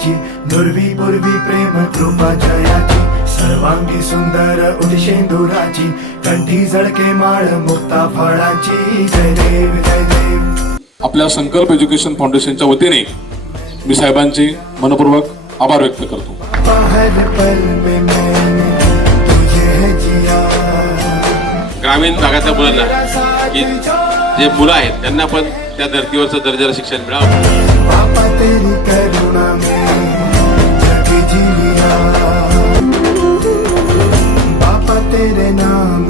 जयाची, नुरवी पूर्वी प्रेम कृपा जयाची, सर्वांगी सुंदर उदिशेंदुराची, कंठी झळके माळ मुक्ता फळाची, जय देव जय देव. आपल्या संकल्प एज्युकेशन फाउंडेशनच्या वतीने मी साहेबांचे मनपूर्वक आभार व्यक्त करतो. हर पल में मैंने तुझे जिया. ग्रामीण भागातल्या मुलांना की जे मुलं आहेत त्यांना पण त्या धर्तीवरचं दर्जाचं शिक्षण मिळावं. पापा तेरी करुणा में जग जी लिया, पापा तेरे नाम